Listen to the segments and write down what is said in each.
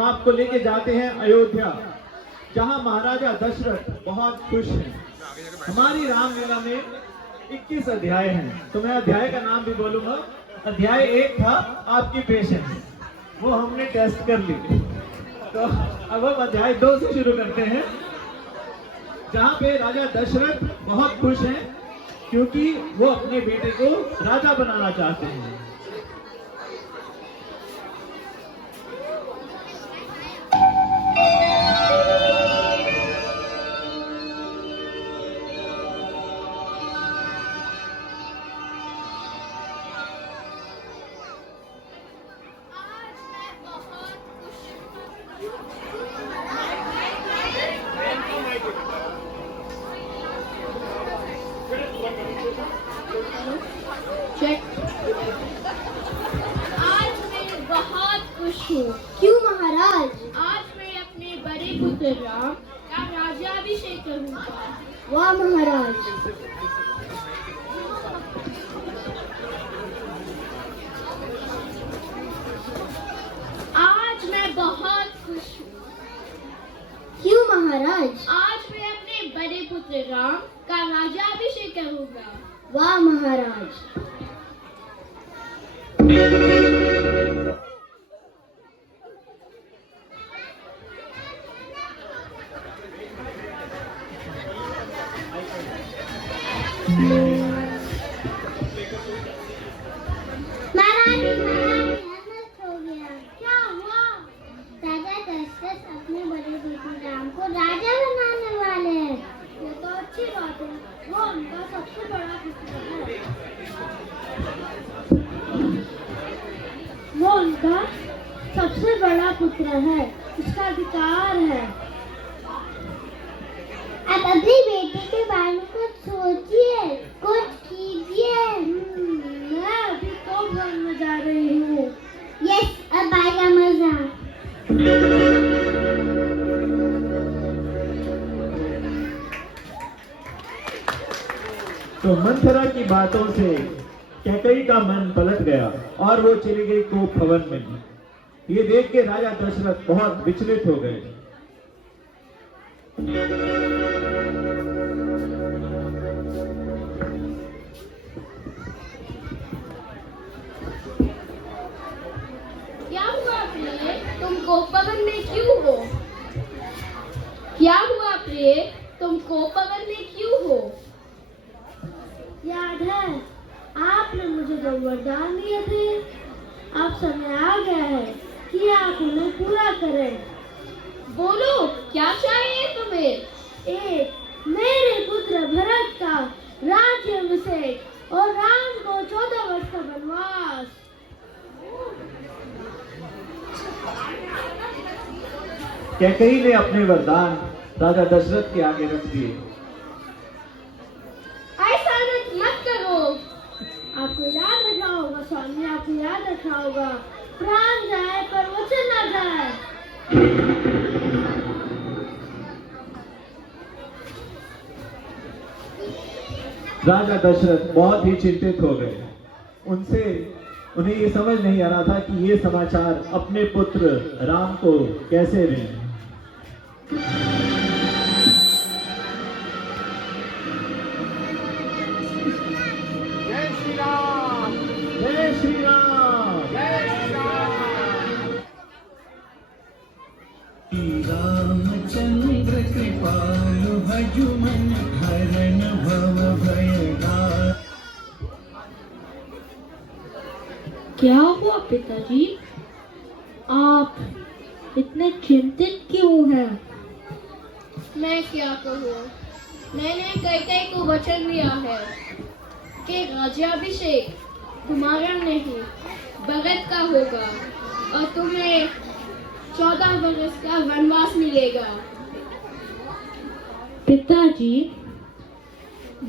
हम आपको लेके जाते हैं अयोध्या, जहां महाराजा दशरथ बहुत खुश हैं। हमारी रामलीला में 21 अध्याय हैं, तो मैं अध्याय का नाम भी बोलूंगा। अध्याय 1 था आपकी पेशेंस, वो हमने टेस्ट कर ली। तो अब हम अध्याय 2 से शुरू करते हैं, जहां पे राजा दशरथ बहुत खुश हैं क्योंकि वो अपने बेटे को राजा बनाना चाहते हैं। आज मैं बहुत खुश हूँ। क्यों महाराज? आज मैं अपने बड़े पुत्र राम का राज्याभिषेक करूँगा। वाह महाराज। आज मैं बहुत खुश हूँ। क्यों महाराज? आज मैं अपने बड़े पुत्र राम का राज्याभिषेक करूँगा। वाह महाराज। हो गया। क्या हुआ? राजा दशरथ अपने बड़े बेटे राम को राजा बनाने वाले हैं। ये तो अच्छी बात है। वो उनका सबसे बड़ा पुत्र है। वो उनका सबसे बड़ा पुत्र है, इसका अधिकार है। आप अपने बेटे के बारे में कुछ सोचिए, कुछ कीजिए। मैं अभी तो घर में जा रही हूँ। यस, अब आएगा मजा। तो मंथरा की बातों से कैकेयी का मन पलट गया और वो चली गई कोप भवन में। ये देख के राजा दशरथ बहुत विचलित हो गए। क्या हुआ प्रिय? तुम कोप भवन में क्यों हो? क्या हुआ प्रिय? तुम कोप भवन में क्यों हो? याद है आपने मुझे जो वरदान दिए थे, अब समय आ गया है कि आप उन्हें पूरा करें। बोलो, क्या चाहिए तुम्हें? एक, मेरे पुत्र भरत का राज्याभिषेक और राम को 14 वर्ष का वनवास। कैकेयी ने अपने वरदान राजा दशरथ के आगे रख दिए। ऐसा मत करो। आपको याद रखना होगा स्वामी, आपको याद रखना होगा, प्राण जाए पर वचन ना जाए। राजा दशरथ बहुत ही चिंतित हो गए। उन्हें ये समझ नहीं आ रहा था कि ये समाचार अपने पुत्र राम को कैसे दें। जय श्री राम, जय श्री राम, जय श्री राम। रामचंद्र कृपालु भजुमन हरन भव भयदार। क्या हुआ पिताजी? आप इतने चिंतित क्यों हैं? मैं क्या कहूँ, मैंने कैकेयी को वचन दिया है कि राज्याभिषेक तुम्हारा नहीं भरत का होगा और तुम्हें 14 वर्ष का वनवास मिलेगा। पिताजी,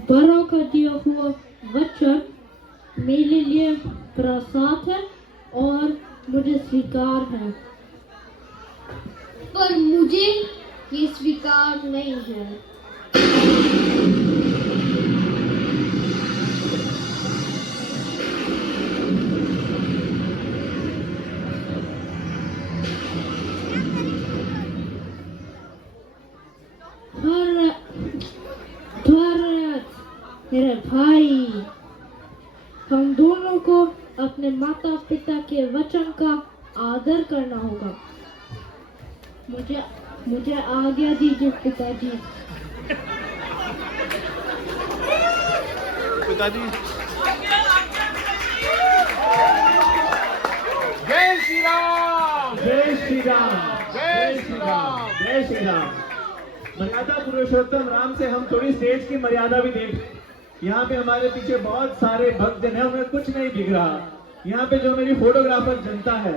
बड़ों का दिया हुआ वचन मेरे लिए प्रसाद है और मुझे स्वीकार है, पर मुझे ये स्वीकार नहीं है। मेरे भाई, हम दोनों को अपने माता पिता के वचन का आदर करना होगा। मुझे आज्ञा दीजिए पिताजी। पिताजी जय श्री राम। जय श्री राम। जय श्री राम। जय श्री राम। मर्यादा पुरुषोत्तम राम से हम थोड़ी स्टेज की मर्यादा भी देख। यहाँ पे हमारे पीछे बहुत सारे भक्तजन हैं, उन्हें कुछ नहीं दिख रहा। यहाँ पे जो मेरी फोटोग्राफर जनता है,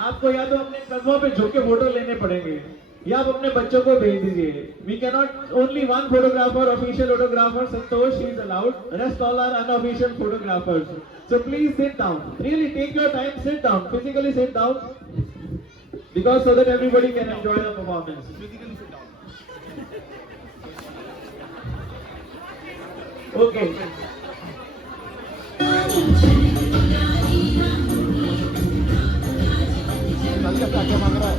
आपको या तो अपने कदमों पे झुक के फोटो लेने पड़ेंगे या आप अपने बच्चों को भेज दीजिए। We can not only one photographer, official photographer Santosh he is allowed, rest all are unofficial photographers. So please sit down, really take your time, sit down, physically sit down, because so that everybody can enjoy the performance. Okay. आगे मांग रहा है,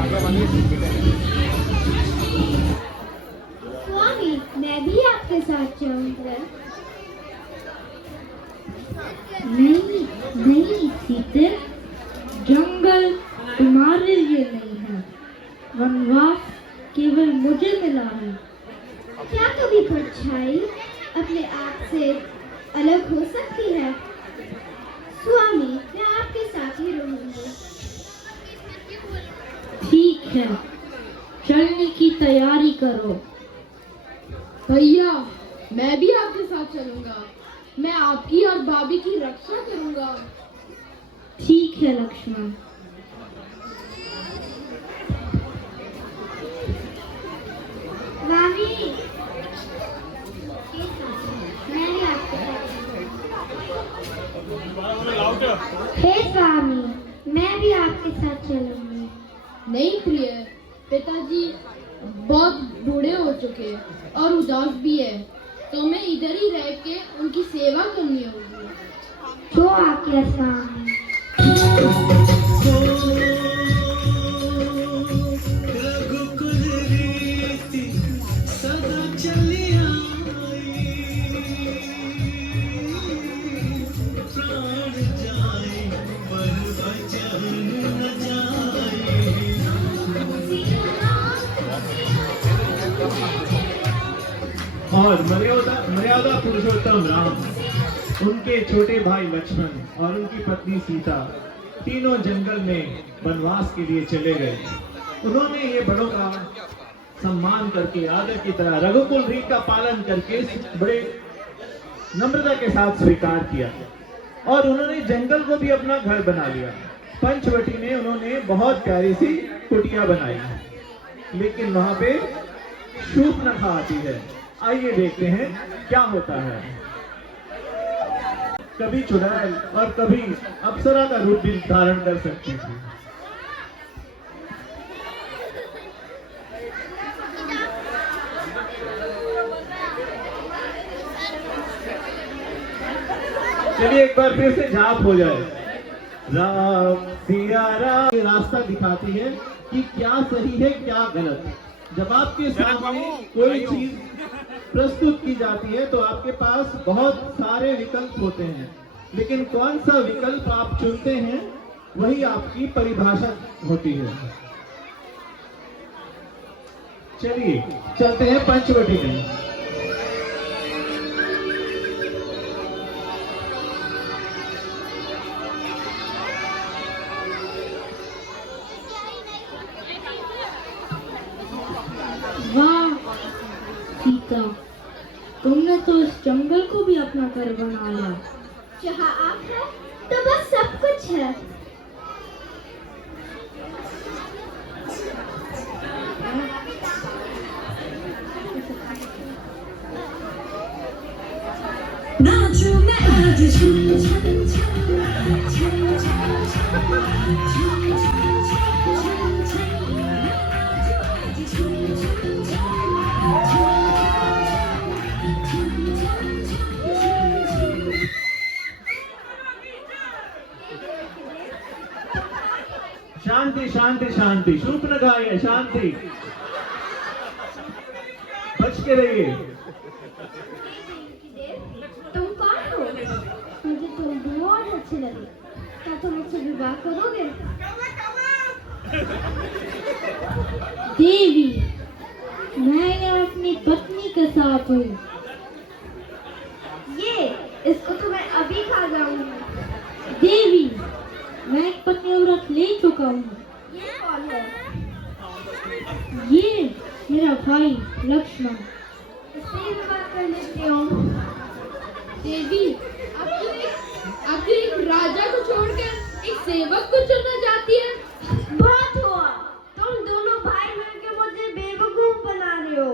आगे मांगिए। स्वामी, मैं भी आपके साथ चलूंगा। नहीं सीते, जंगल तुम्हारे लिए नहीं है, वनवास केवल मुझे मिला है। क्या कभी परछाई अपने आप से अलग हो सकती है? स्वामी, मैं आपके साथ ही रहूंगी। ठीक है, चलने की तैयारी करो। भैया, मैं भी आपके साथ चलूंगा। मैं आपकी और भाभी की रक्षा करूंगा। ठीक है लक्ष्मण। स्वामी, मैं भी आपके साथ। हे स्वामी, मैं भी आपके साथ चलूंगी। नहीं प्रिय, पिताजी बहुत बूढ़े हो चुके और उदास भी है, तो मैं इधर ही रह के उनकी सेवा करनी होगी। जो आज्ञा स्वामी। रघुकुल रीति सदा चली आई, प्राण जाए पर वचन न जाए। और मर्यादा पुरुषोत्तम राम, उनके छोटे भाई लक्ष्मण और उनकी पत्नी सीता तीनों जंगल में वनवास के लिए चले गए। उन्होंने ये बड़ों का सम्मान करके, आदर की तरह रघुकुल रीत का पालन करके बड़े नम्रता के साथ स्वीकार किया और उन्होंने जंगल को भी अपना घर बना लिया। पंचवटी में उन्होंने बहुत प्यारी सी कुटिया बनाई, लेकिन वहां पे शूर्पणखा आती है। आइए देखते हैं क्या होता है। कभी चुड़ैल और कभी अप्सरा का रूप भी धारण कर सकती थी। चलिए एक बार फिर से जाप हो जाए। राम सिया राम। ये रास्ता दिखाती है कि क्या सही है क्या गलत। जब आपके सामने कोई चीज प्रस्तुत की जाती है तो आपके पास बहुत सारे विकल्प होते हैं, लेकिन कौन सा विकल्प आप चुनते हैं वही आपकी परिभाषा होती है। चलिए चलते हैं पंचवटी में। वाह सीता, तुमने तो इस जंगल को भी अपना घर बना लिया। जहाँ आप हैं तो बस सब कुछ है। नाचो मैं आज शांति शांति शांति। शूर्पणखा है, शांति। बच के रहिए। तुम कौन हो? मुझे तुम बहुत अच्छे लगे। क्या तुम मुझसे विवाह करोगे? देवी, मैं यहाँ अपनी पत्नी के साथ हूँ। ये इसको तो मैं अभी खा जाऊंगी। देवी, मैं एक पतिव्रत ले चुका हूँ। ये कौन है? ये मेरा भाई लक्ष्मण। इससे ही विवाह कर लेती हूँ। देवी, आप जो एक राजा को छोड़कर एक सेवक को चुनना चाहती है। बहुत हुआ। तुम दोनों भाई मिलकर मुझे बेवकूफ बना रहे हो।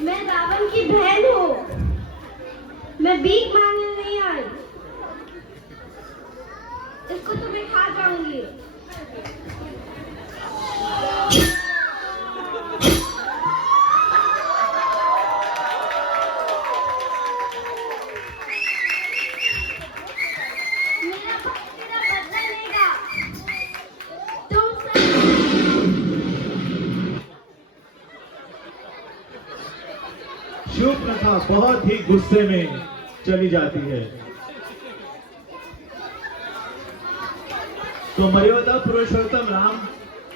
मैं रावण की बहन हूँ। मैं भीख मांगने नहीं आई। इसको तो मैं खा जाऊंगी। मेरा भाई तेरा बदला लेगा। तुम शूर्पणखा बहुत ही गुस्से में चली जाती है। तो मर्यादा पुरुषोत्तम राम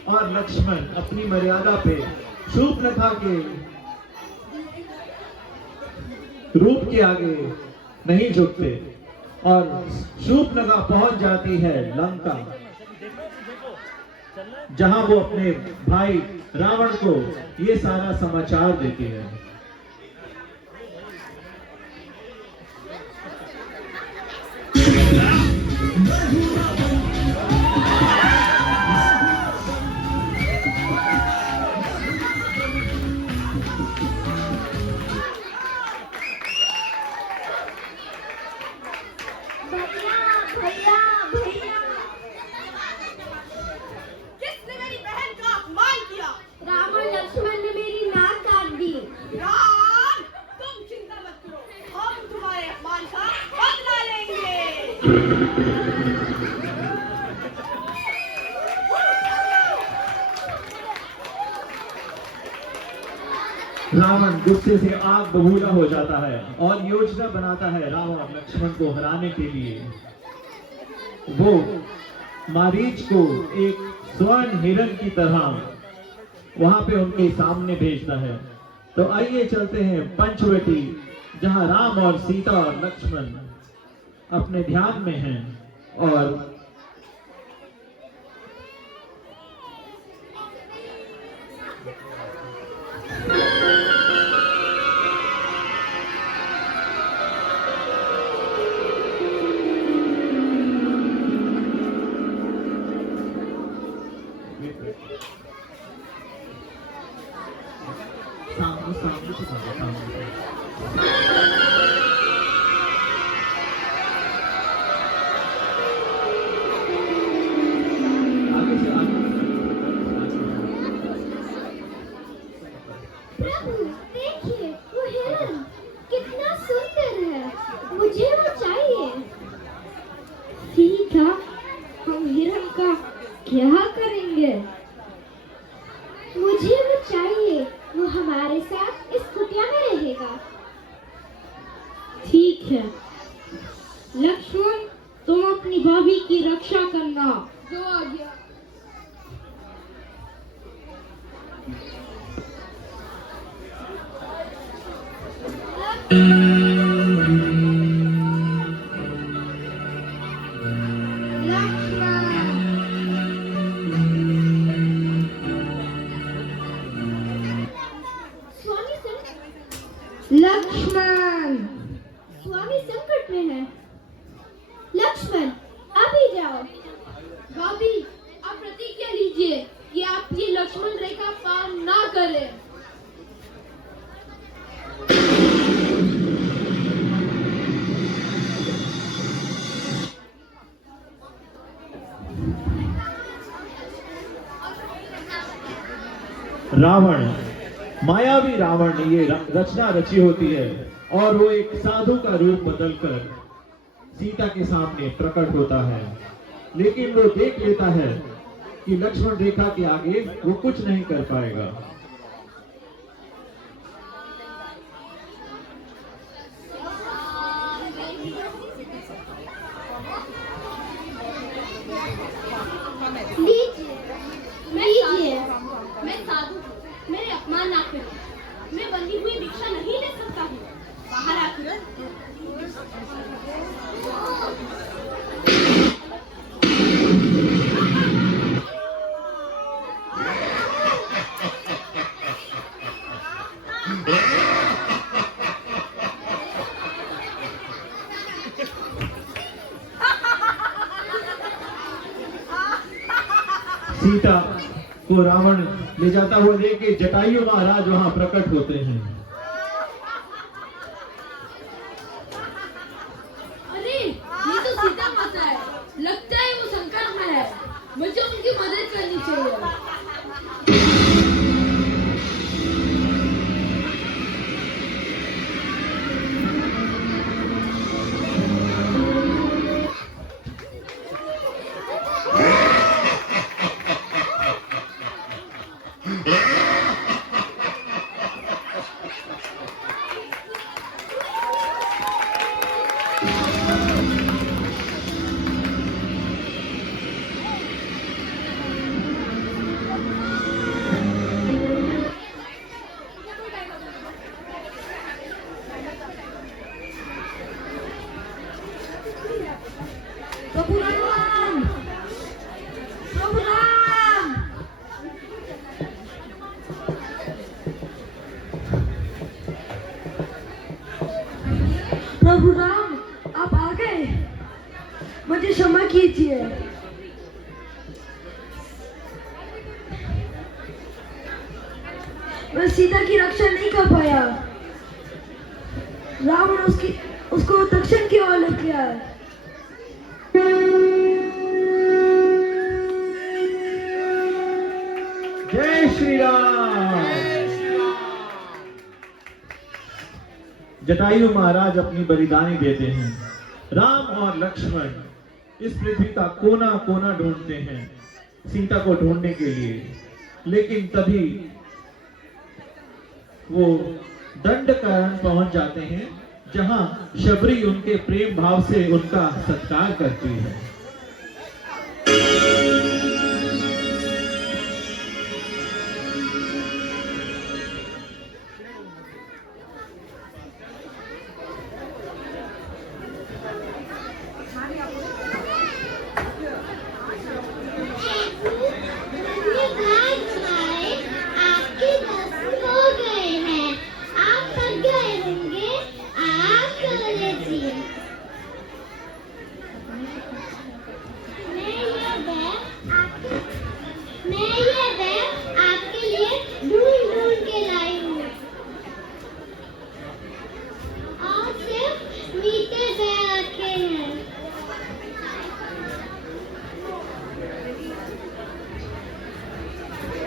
और लक्ष्मण अपनी मर्यादा पे शूर्पणखा के रूप के आगे नहीं झुकते और शूर्पणखा पहुंच जाती है लंका, जहां वो अपने भाई रावण को ये सारा समाचार देती है। भैया भैया भैया। किसने मेरी बहन का अपमान किया? रावण लक्ष्मण ने मेरी नाक काट दी। राम, तुम चिंता मत करो, हम तुम्हारे अपमान का बदला लेंगे। रावण गुस्से से आग बबूला हो जाता है और योजना बनाता है रावण और लक्ष्मण को हराने के लिए। वो मारीच को एक स्वर्ण हिरण की तरह वहां पे उनके सामने भेजता है। तो आइए चलते हैं पंचवटी, जहां राम और सीता और लक्ष्मण अपने ध्यान में हैं और सामने सामने से सामने आगे से प्रभु देखिए वो हिरण कितना सुंदर है। मुझे वो चाहिए। सीता, हम हिरण का क्या करेंगे? मुझे वो चाहिए। वो हमारे साथ इस कुटिया में रहेगा। ठीक है लक्ष्मण, तुम अपनी भाभी की रक्षा करना। जो आ गया। स्वामी लक्ष्मण, स्वामी संकट में है। लक्ष्मण अभी जाओ। भाभी, आप प्रतिज्ञा लीजिए कि आप ये लक्ष्मण रेखा पार ना करें। रावण, मायावी रावण ने ये रचना रची होती है और वो एक साधु का रूप बदलकर सीता के सामने प्रकट होता है। लेकिन वो देख लेता है कि लक्ष्मण रेखा के आगे वो कुछ नहीं कर पाएगा। मैं साधु हूँ, मेरे अपमान ना करो। मैं बंधी हुई भिक्षा नहीं ले सकता हूँ। बाहर आकर सीता को रावण ले जाता हुआ देख के जटायु महाराज वहां प्रकट होते हैं। अरे ये तो सीता माता है, लगता है वो संकट में है, मुझे उनकी मदद करनी चाहिए। प्रभु राम, प्रभु राम। प्रभु राम, आप आ गए, मुझे क्षमा कीजिए। मैं सीता की रक्षा नहीं कर पाया। रावण उसको दक्षिण की ओर ले गया। जय श्री राम। जटायु महाराज अपनी बलिदानी देते हैं। राम और लक्ष्मण इस पृथ्वी का कोना कोना ढूंढते हैं सीता को ढूंढने के लिए, लेकिन तभी वो दंडकारण्य पहुंच जाते हैं, जहां शबरी उनके प्रेम भाव से उनका सत्कार करती है।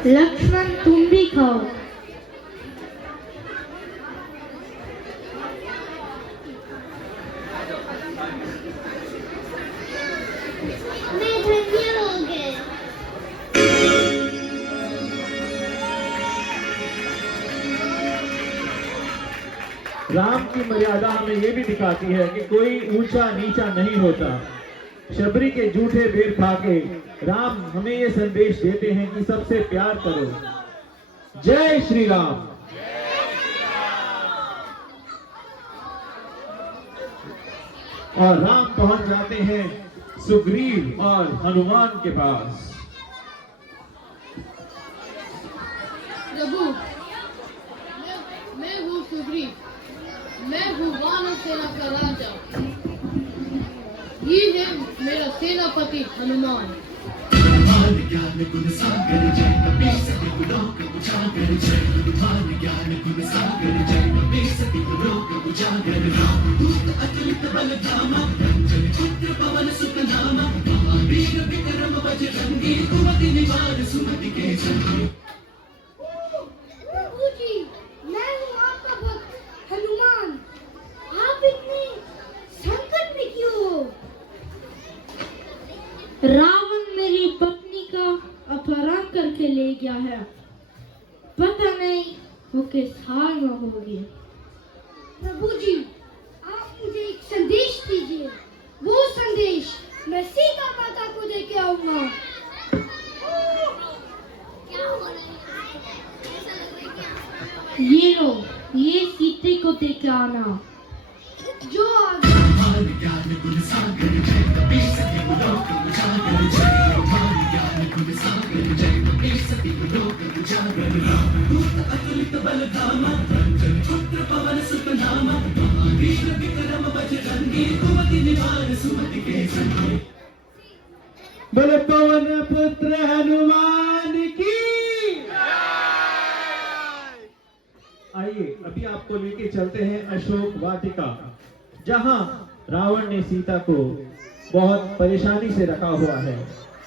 लक्ष्मण तुम भी खाओ। मैं धन्य हो गए। राम की मर्यादा हमें ये भी दिखाती है कि कोई ऊंचा नीचा नहीं होता। शबरी के झूठे बेर खा के राम हमें ये संदेश देते हैं कि सबसे प्यार करो। जय श्री राम। और राम पहुंच जाते हैं सुग्रीव और हनुमान के पास। प्रभु, मैं हूँ सुग्रीव, मैं हूँ वानर सेना का राजा। ये है मेरा सेनापति हनुमान। ज्ञान गुण सागर जय कपी सती लोक उजागर जय हनुमान ज्ञान गुण सागर जय कपी सती लोक उजागर राम दूत अतुलित बल धामा अंजन पुत्र पवन सुत नामा महावीर विक्रम बजरंगी कुमति निवार सुमति के संगी। प्रभु जी, मैं हूँ आपका भक्त हनुमान। आप इतने संकट में क्यों हो? रावण मेरी पत्नी का के ले गया है। पता नहीं वो किस हाल में होगी। प्रभु जी, आप मुझे एक संदेश दीजिए। वो संदेश मैं सीता माता को दे के आऊंगा। ये लो, ये सीते को दे के आना। जो आगे बोले पवन पुत्र हनुमान की। आइए अभी आपको लेके चलते हैं अशोक वाटिका, जहां रावण ने सीता को बहुत परेशानी से रखा हुआ है।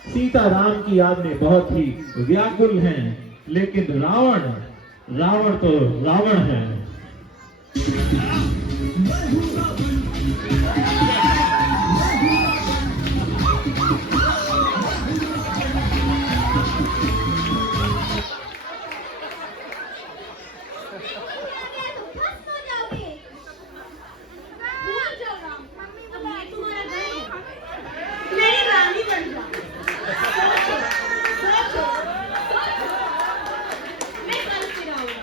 सीता राम की याद में बहुत ही व्याकुल हैं, लेकिन रावण तो रावण है। मेरी रानी बन जा। सोचो, मैं कल फिर आऊंगा।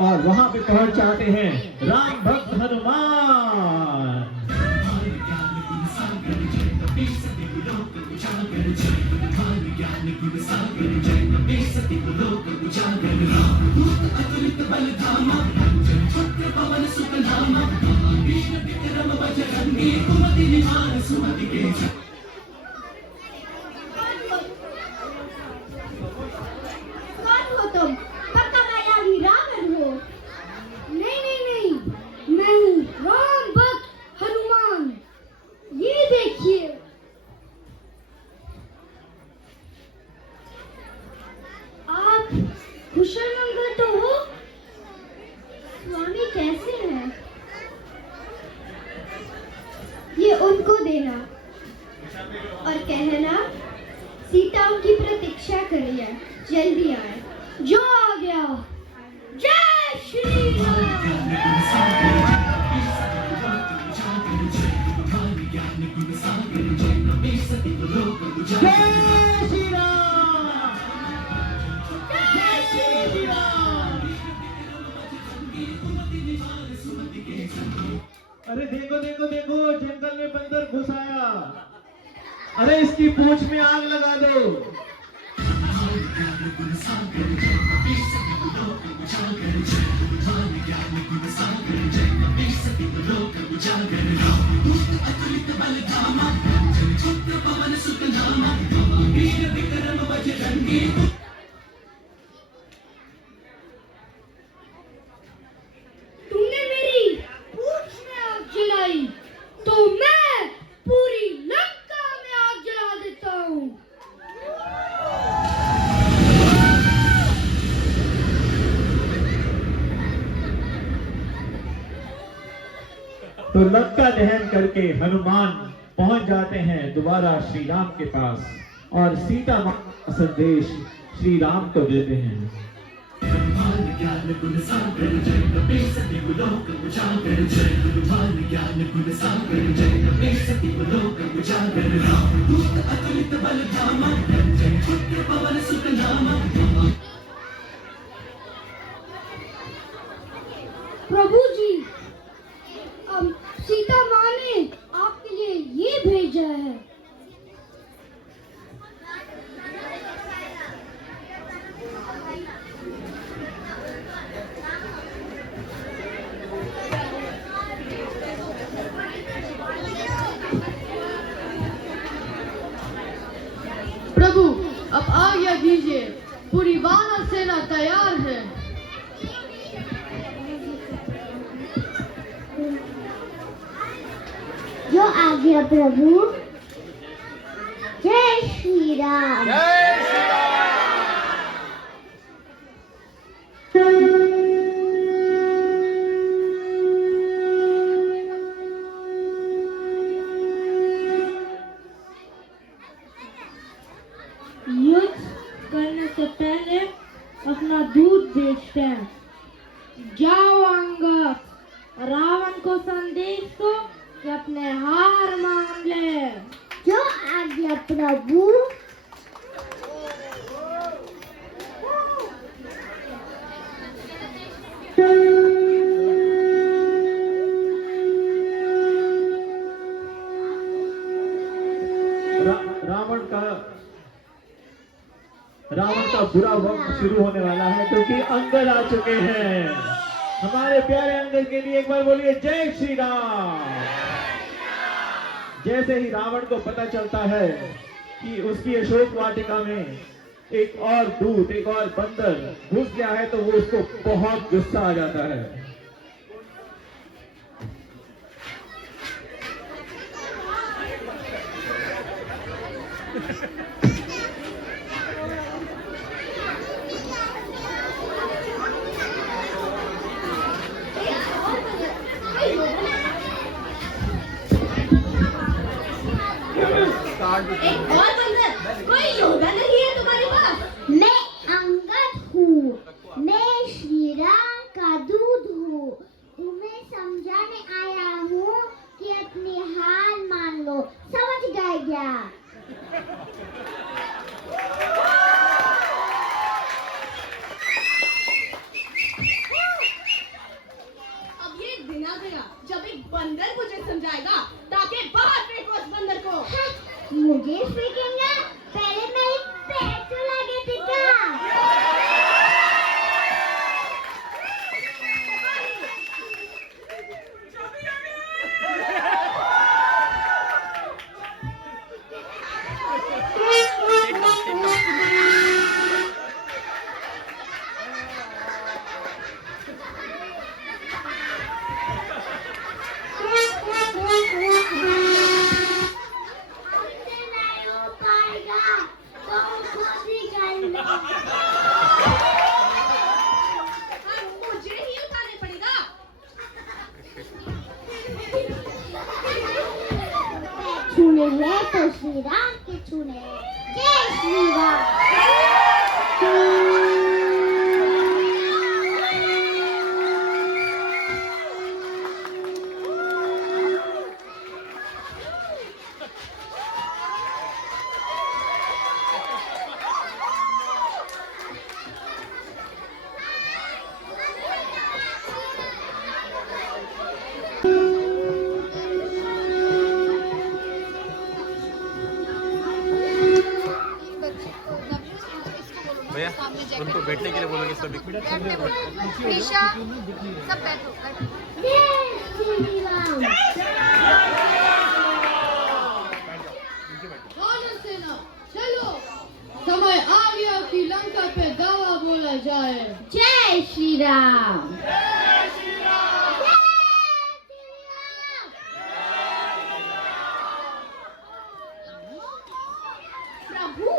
और वहां पे पहुंच जाते हैं राम भक्त हनुमान। कौन हो तुम? पक्का मायावी रावण हो। नहीं, मैं हूँ राम भक्त हनुमान। ये देखिए, आप कुशल मंगल तो हो? स्वामी कैसे हैं? ये उनको देना और कहना सीता उनकी प्रतीक्षा करिए, जल्दी आए। जो आ गया। जय श्री राम। जय श्री राम, जय श्री राम। अरे देखो देखो देखो, जंगल में बंदर घुस आया। अरे इसकी पूंछ में आग लगा दो। तुमने मेरी पूंछ में आग जलाई, तो मैं पूरी लंका में आग जला देता हूँ। तो लंका दहन करके हनुमान पहुंच जाते हैं दोबारा श्री राम के पास, और सीता मां का संदेश श्री राम को देते हैं। प्रभु जी, सीता माँ ने आपके लिए ये भेजा है। प्रभु, अब आज्ञा दीजिए, पूरी वानर सेना तैयार है। जो आ गया प्रभु। जय श्री राम। जय श्री राम। युद्ध करने से पहले अपना दूध बेचते हैं। जाओ अंगद, रावण को संदेश दो कि अपने हार मान ले। जो आज्ञा प्रभु। रावण का बुरा वक्त शुरू होने वाला है क्योंकि अंगद आ चुके हैं। हमारे प्यारे अंगद के लिए एक बार बोलिए जय श्री राम। जैसे ही रावण को पता चलता है कि उसकी अशोक वाटिका में एक और दूत, एक और बंदर घुस गया है, तो वो उसको बहुत गुस्सा आ जाता है। एक और बंदर, कोई योगा नहीं है तुम्हारे पास? मैं अंगद हूँ, मैं श्री राम का दूध हूँ। तुम्हें समझाने आया हूँ कि अपनी हार मान लो। समझ गए क्या? अब ये दिन आ गया जब एक बंदर मुझे समझाएगा ताकि बाहर फेंको उस बंदर को। मुझे फेंकेंगे? पहले मेरी पैर तो लगे टिका। मुझे ही उठाने पड़ेगा। छूने हैं तो श्री राम के छूने हैं। जय श्री राम। भैया उनको बैठने के लिए बोलोगे सभी। ईशा सब बैठो बैठो। जय श्री राम। वानर सेना चलो, समय आ गया कि लंका पे दावा बोला जाए। जय श्री राम। प्रभु,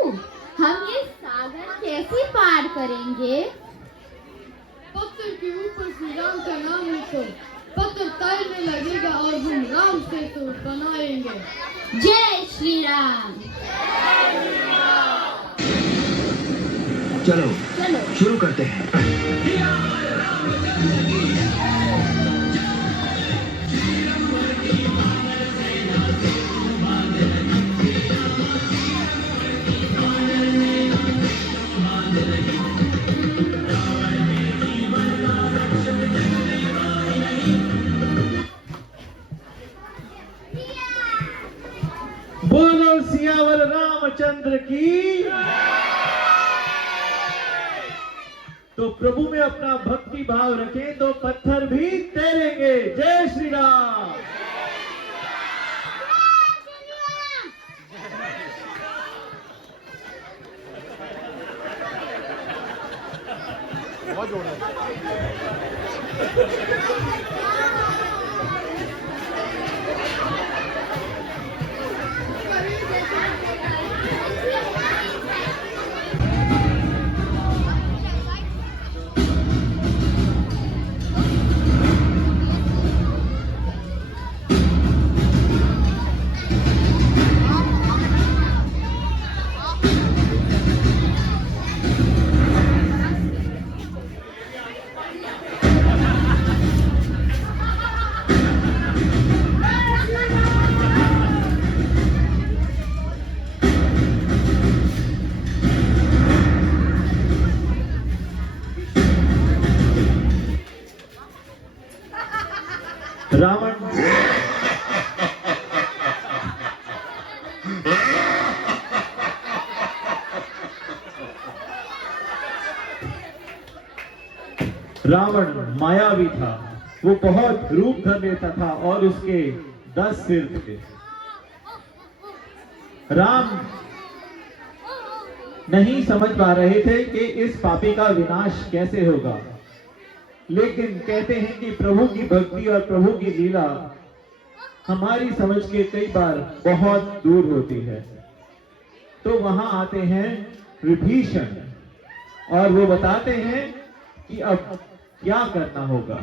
हम ये सागर कैसे पार करेंगे? पत्थर के ऊपर श्री राम का नाम लिखो, पत्थर तैरने लगेगा और हम राम सेतु बनाएंगे। जय श्री राम। चलो चलो शुरू करते हैं। बोलो सियावर रामचंद्र की। तो प्रभु में अपना भक्ति भाव रखें तो पत्थर भी तैरेंगे। जय श्री राम। बहुत जोर है। रावण रावण मायावी था, वो बहुत रूप धर लेता था और उसके 10 सिर थे। राम नहीं समझ पा रहे थे कि इस पापी का विनाश कैसे होगा, लेकिन कहते हैं कि प्रभु की भक्ति और प्रभु की लीला हमारी समझ के कई बार बहुत दूर होती है। तो वहां आते हैं विभीषण और वो बताते हैं कि अब क्या करना होगा।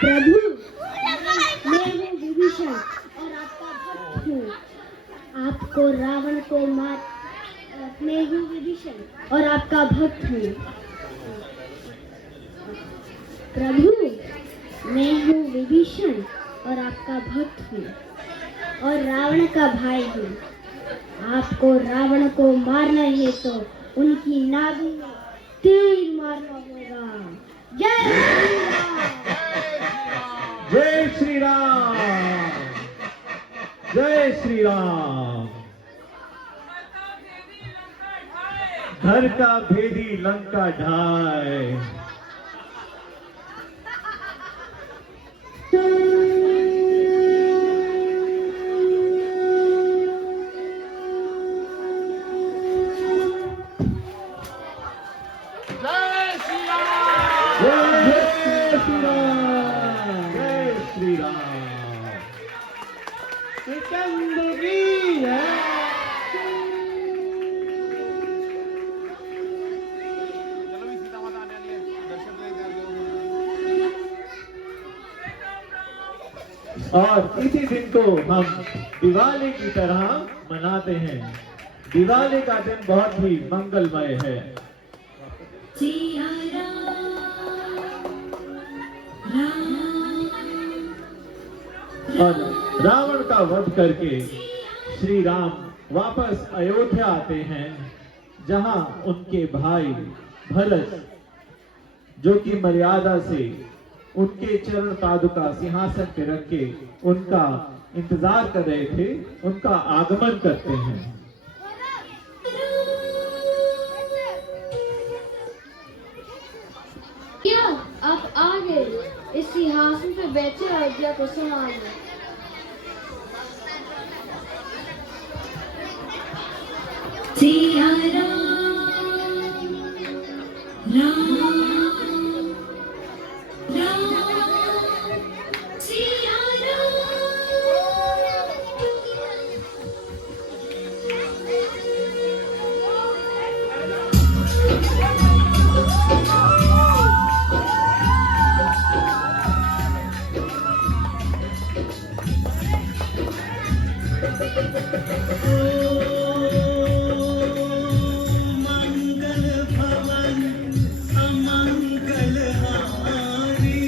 प्रभु, मैं हूँ विभीषण और आपका भक्त हूँ। आपको रावण को मार मैं हूँ विभीषण और आपका भक्त हूँ। प्रभु, मैं हूँ विभीषण और आपका भक्त हूँ और रावण का भाई हूँ। आपको रावण को मारना है तो उनकी नाभि में तीर मारना होगा। जय श्री राम। जय श्री राम, जय श्री राम। घर का भेदी लंका ढाए। जय श्री राम, जय श्री राम। सिकंद की है। और इसी दिन को हम दिवाली की तरह मनाते हैं। दिवाली का दिन बहुत ही मंगलमय है। और रावण का वध करके श्री राम वापस अयोध्या आते हैं, जहां उनके भाई भरत, जो कि मर्यादा से उनके चरण पादुका सिंहासन पे रख के उनका इंतजार कर रहे थे, उनका आगमन करते हैं। क्या आप आ गए? इस सिंहासन पे बैठे अयोध्या को संभालने। सिया राम राम राम सिया मंगल भवन अमंगल हारी,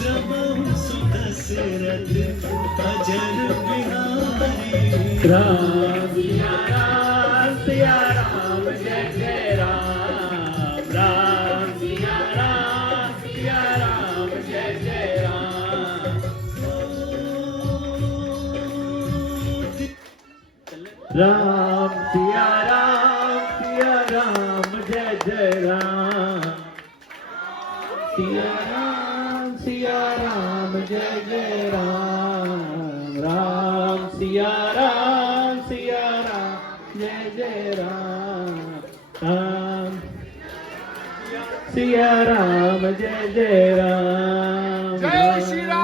जब सुदशरथ अजर बिहारी। राम सिया राम, सिया राम जय जय राम। राम सिया राम, सिया राम जय जय राम। राम सिया राम, सिया राम जय जय राम। सिया राम, सिया राम जय जय राम। राम सिया राम, सिया राम जय जय राम। राम सिया राम जय जय राम। जय श्री राम।